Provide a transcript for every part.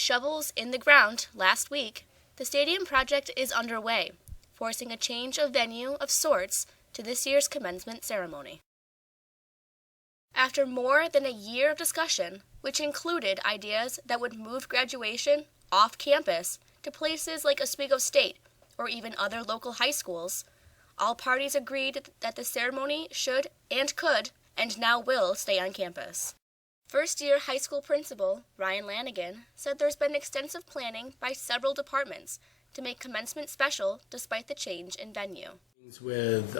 shovels in the ground last week, the stadium project is underway, forcing a change of venue of sorts to this year's commencement ceremony. After more than a year of discussion, which included ideas that would move graduation off campus to places like Oswego State or even other local high schools, all parties agreed that the ceremony should and could and now will stay on campus. First-year high school principal Ryan Lanigan said there's been extensive planning by several departments to make commencement special despite the change in venue. With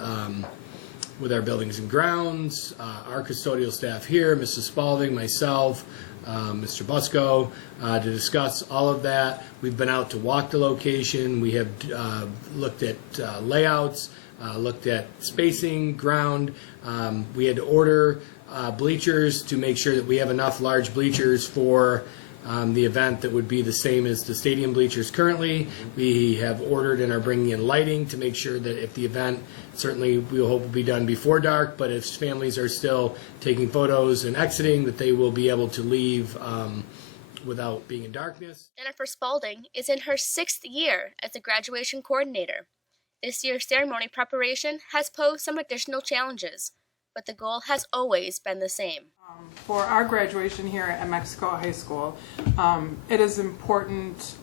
our buildings and grounds, our custodial staff here, Mrs. Spalding, myself, Mr. Busco, to discuss all of that. We've been out to walk the location. We have looked at layouts, looked at spacing, ground. We had to order bleachers to make sure that we have enough large bleachers for the event that would be the same as the stadium bleachers currently. We have ordered and are bringing in lighting to make sure that if the event, certainly we hope will be done before dark, but if families are still taking photos and exiting, that they will be able to leave without being in darkness. Jennifer Spalding is in her 6th year as a graduation coordinator. This year's ceremony preparation has posed some additional challenges, but the goal has always been the same. For our graduation here at Mexico High School, it is important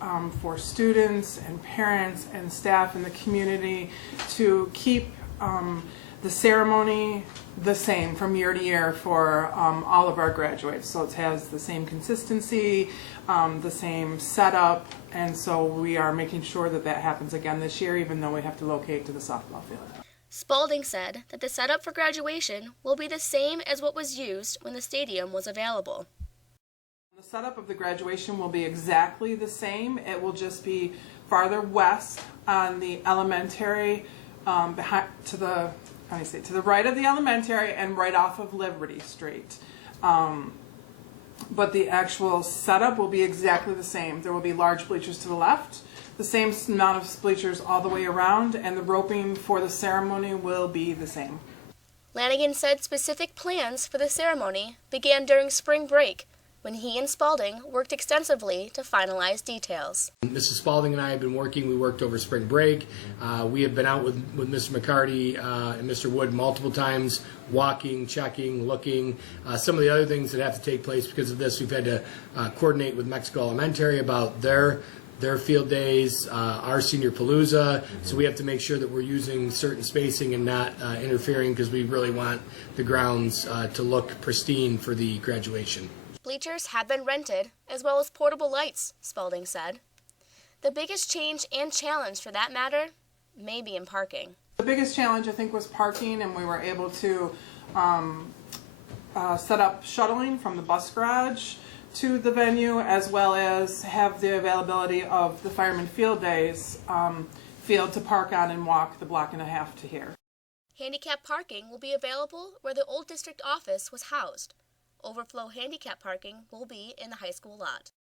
for students and parents and staff in the community to keep the ceremony the same from year to year for all of our graduates. So it has the same consistency, the same setup, and so we are making sure that that happens again this year, even though we have to locate to the softball field. Spalding said that the setup for graduation will be the same as what was used when the stadium was available. The setup of the graduation will be exactly the same. It will just be farther west on the elementary, to the right of the elementary and right off of Liberty Street. But the actual setup will be exactly the same. There will be large bleachers to the left, the same amount of bleachers all the way around, and the roping for the ceremony will be the same. Lanigan said specific plans for the ceremony began during spring break, when he and Spalding worked extensively to finalize details. Mrs. Spalding and I have been working. We worked over spring break. We have been out with Mr. McCarty and Mr. Wood multiple times, walking, checking, looking. Some of the other things that have to take place because of this, we've had to coordinate with Mexico Elementary about their field days, our senior palooza, so we have to make sure that we're using certain spacing and not interfering because we really want the grounds to look pristine for the graduation. Bleachers have been rented, as well as portable lights, Spalding said. The biggest change and challenge, for that matter, may be in parking. The biggest challenge, I think, was parking, and we were able to set up shuttling from the bus garage to the venue, as well as have the availability of the Fireman Field Days field to park on and walk the block and a half to here. Handicap parking will be available where the old district office was housed. Overflow handicap parking will be in the high school lot.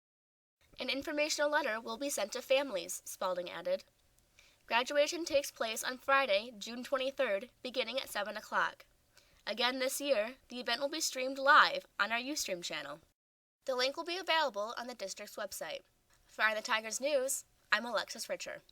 An informational letter will be sent to families, Spalding added. Graduation takes place on Friday, June 23rd, beginning at 7 o'clock. Again this year, the event will be streamed live on our Ustream channel. The link will be available on the district's website. For Eye on the Tigers News, I'm Alexis Richer.